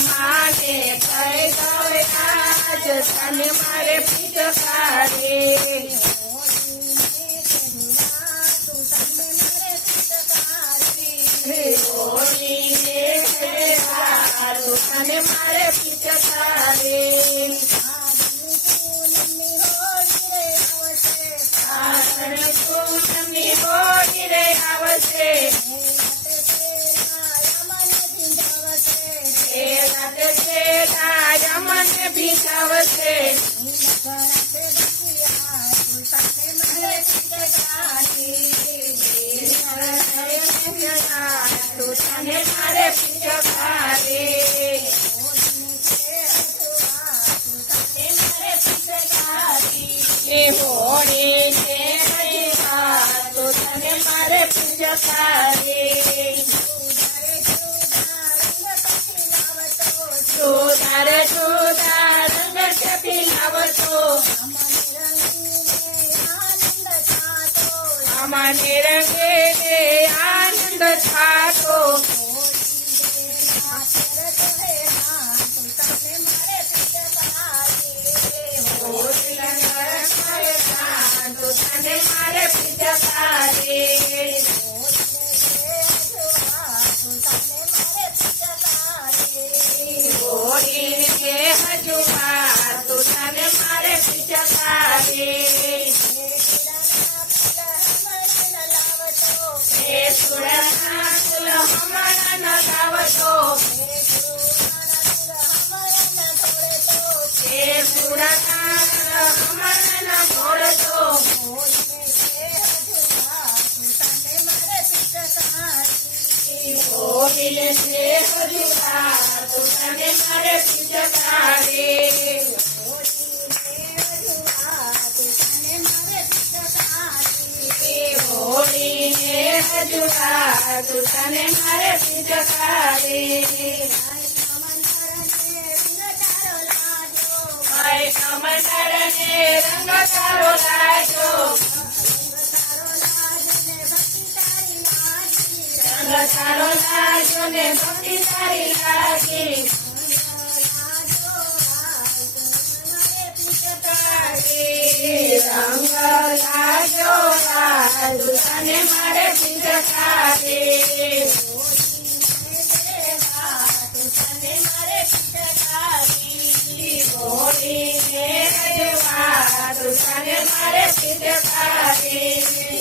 માને કઈ દઉં આજ તને મારે પિચકારી હોળીને ખેલવાનું તને મારે પિચકારી પૂનમની હોળી રે આવશે એ રાતે છેડા મને ભીજાવશે તને મારે પિચકારી એ હોળી ને તને મારે પિચકારી સુધારે સુધાર રંગ છે પીલાવતો અમાને રંગે આનંદ થાતો તને મારે પિચકારી હોળી ને હજુ તું તને મારે પિચકારી એ સુરના ફૂલ હમણાં ન લાવતો એ સુરના હમણાં ન છોડતો હોળી ને હજુ તું તને મારે પિચકારી હોળી ને હજુ તું તને મારે પિચકારી કમંડળ ને રંગ તારો લાજો રંગ તારો લાજો ને ભક્તિ તારી લાગી રંગ લાજો લાલ તને મારે પિચકારી હોળી ને હજુ તું તને મારે પિચકારી